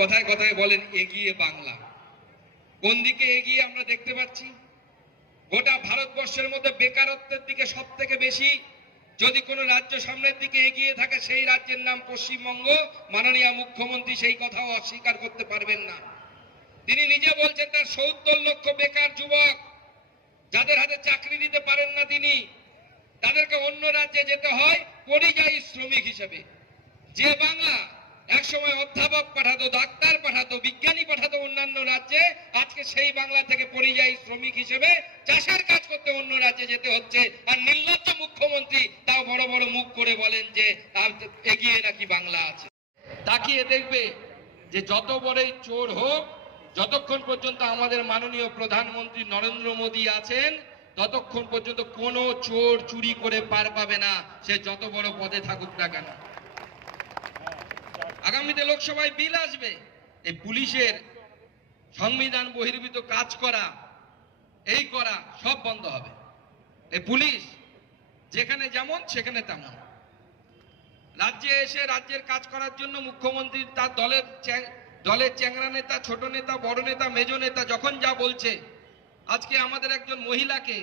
কথায় কথায় বলেন এগিয়ে বাংলা, কোন দিকে এগিয়ে আমরা দেখতে পাচ্ছি? গোটা ভারতবর্ষের মধ্যে বেকারত্বের দিকে সব থেকে বেশি যদি কোনো রাজ্য সামনের দিকে এগিয়ে থাকে সেই রাজ্যের নাম পশ্চিমবঙ্গ। মাননীয় মুখ্যমন্ত্রী সেই কথাও অস্বীকার করতে পারবেন না। তিনি নিজে বলছেন তার ৭০ লক্ষ বেকার যুবক যাদের হাতে চাকরি দিতে পারেন না তিনি, তাদেরকে অন্য রাজ্যে যেতে হয় পরিযায়ী শ্রমিক হিসেবে। যে বাংলা একসময় অধ্যাপক পাঠাতো, ডাক্তার পাঠাতো, বিজ্ঞানী পাঠাতো অন্যান্য রাজ্যে, আজকে সেই বাংলা থেকে পরিযায়ী শ্রমিক হিসেবে চাষের কাজ করতে অন্য রাজ্যে যেতে হচ্ছে। আর নির্লজ্জ মুখ্যমন্ত্রী তাও বড় বড় মুখ করে বলেন যে এগিয়ে নাকি বাংলা আছে। তাকিয়ে দেখবে যে যত বড়ই চোর হোক, যতক্ষণ পর্যন্ত আমাদের মাননীয় প্রধানমন্ত্রী নরেন্দ্র মোদী আছেন ততক্ষণ পর্যন্ত কোনো চোর চুরি করে পার পাবে না, সে যত বড় পদে থাকুক না কেন। আগামীতে লোকসভায় বিল আসবে, এই পুলিশের সংবিধান বহির্ভূত কাজ করা, এই করা সব বন্ধ হবে। এই পুলিশ যেখানে যেমন সেখানে তেমন। রাজ্যে এসে রাজ্যের কাজ করার জন্য মুখ্যমন্ত্রী তার দলের চ্যাংরা নেতা, ছোট নেতা, বড় নেতা, মেজ নেতা যখন যা বলছে, আজকে আমাদের একজন মহিলাকে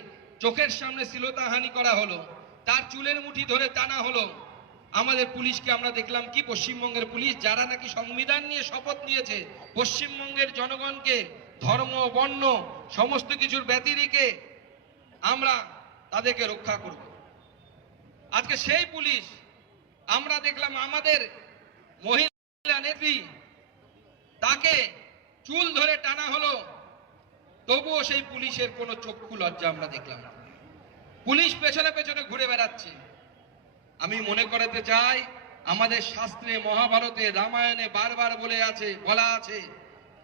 চোখের সামনে শ্লীলতাহানি করা হলো, তার চুলের মুঠি ধরে টানা হলো। আমাদের পুলিশকে আমরা দেখলাম কি, পশ্চিমবঙ্গের পুলিশ যারা নাকি সংবিধান নিয়ে শপথ নিয়েছে পশ্চিমবঙ্গের জনগণকে ধর্ম বর্ণ সমস্ত কিছুর ব্যতিরেকে আমরা তাদেরকে রক্ষা করব। আজকে সেই পুলিশ আমরা দেখলাম আমাদের মহিলা নেত্রী, তাকে চুল ধরে টানা হলো, তবুও সেই পুলিশের কোনো চক্ষু লজ্জা আমরা দেখলাম না। পুলিশ পেছনে পেছনে ঘুরে বেড়াচ্ছে। আমি মনে করাতে চাই, আমাদের শাস্ত্রে, মহাভারতে, রামায়ণে বারবার বলা আছে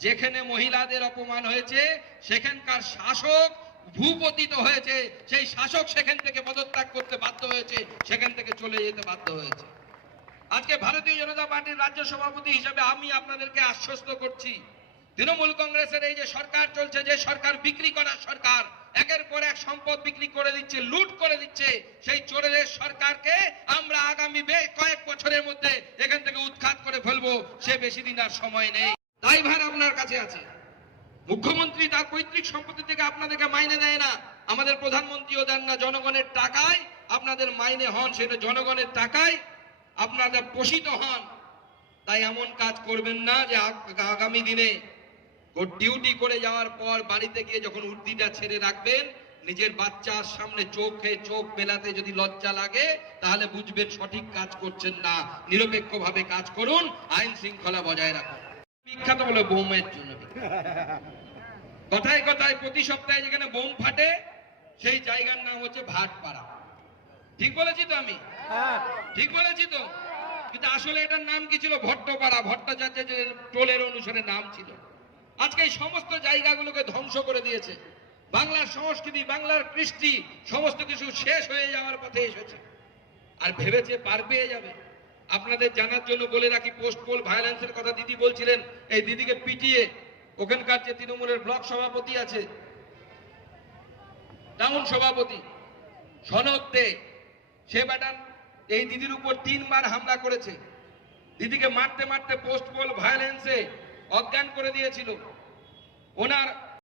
যেখানে মহিলাদের অপমান হয়েছে সেখানকার শাসক ভূপতিত হয়েছে, সেই শাসক সেখান থেকে পদত্যাগ করতে বাধ্য হয়েছে, সেখান থেকে চলে যেতে বাধ্য হয়েছে। আজকে ভারতীয় জনতা পার্টির রাজ্য সভাপতি হিসেবে আমি আপনাদেরকে আশ্বস্ত করছি, তৃণমূল কংগ্রেসের এই যে সরকার চলছে, যে সরকার বিক্রি করার সরকার, একের পর এক সম্পদ বিক্রি করে দিচ্ছে, লুট করে দিচ্ছে, সেই চোরের সরকারকে আমরা আগামী কয়েক বছরের মধ্যে এখান থেকে উৎখাত করে ফেলবো। সে বেশি দিন আর সময় নেই। দায়ভার আপনার কাছে আছে। মুখ্যমন্ত্রী তার পৈতৃক সম্পত্তি থেকে আপনাদেরকে মাইনে দেয় না, আমাদের প্রধানমন্ত্রীও দেন না। জনগণের টাকায় আপনাদের মাইনে হন, সেটা জনগণের টাকায় আপনারা পোষিত হন। তাই এমন কাজ করবেন না যে আগামী দিনে ডিউটি করে যাওয়ার পর বাড়িতে গিয়ে যখন উর্দিটা ছেড়ে রাখবেন, নিজের বাচ্চার সামনে চোখে চোখ মেলাতে যদি লজ্জা লাগে তাহলে বুঝবেন সঠিক কাজ করছেন না। নিরপেক্ষভাবে কাজ করুন, আইন শৃঙ্খলা বজায় রাখুন। বিখ্যাত বলে বোমের জন্য, কথায় কথায় প্রতি সপ্তাহে যেখানে বোম ফাটে সেই জায়গার নাম হচ্ছে ভাটপাড়া। ঠিক বলেছি তো? আমি ঠিক বলেছি তো? কিন্তু আসলে এটার নাম কি ছিল? ভট্টপাড়া। ভট্টাচার্যের টোলের অনুসারে নাম ছিল। আজকে এই সমস্ত জায়গাগুলোকে ধ্বংস করে দিয়েছে। বাংলার সংস্কৃতি, বাংলার কৃষ্টি সমস্ত কিছু শেষ হয়ে যাওয়ার পথে এসেছে। আর ভেবেছে পার পেয়ে যাবে। আপনাদের জানার জন্য বলে রাখি, পোস্ট পোল ভায়োলেন্সের কথা দিদি বলছিলেন। এই দিদিকে পিটিয়ে ওখানকার যে তৃণমূলের ব্লক সভাপতি আছে, টাউন সভাপতি সনদ দে, সে ব্যাটান এই দিদির উপর 3 বার হামলা করেছে। দিদিকে মারতে মারতে পোস্ট পোল ভায়োলেন্সে অজ্ঞান করে দিয়েছিল। ওনার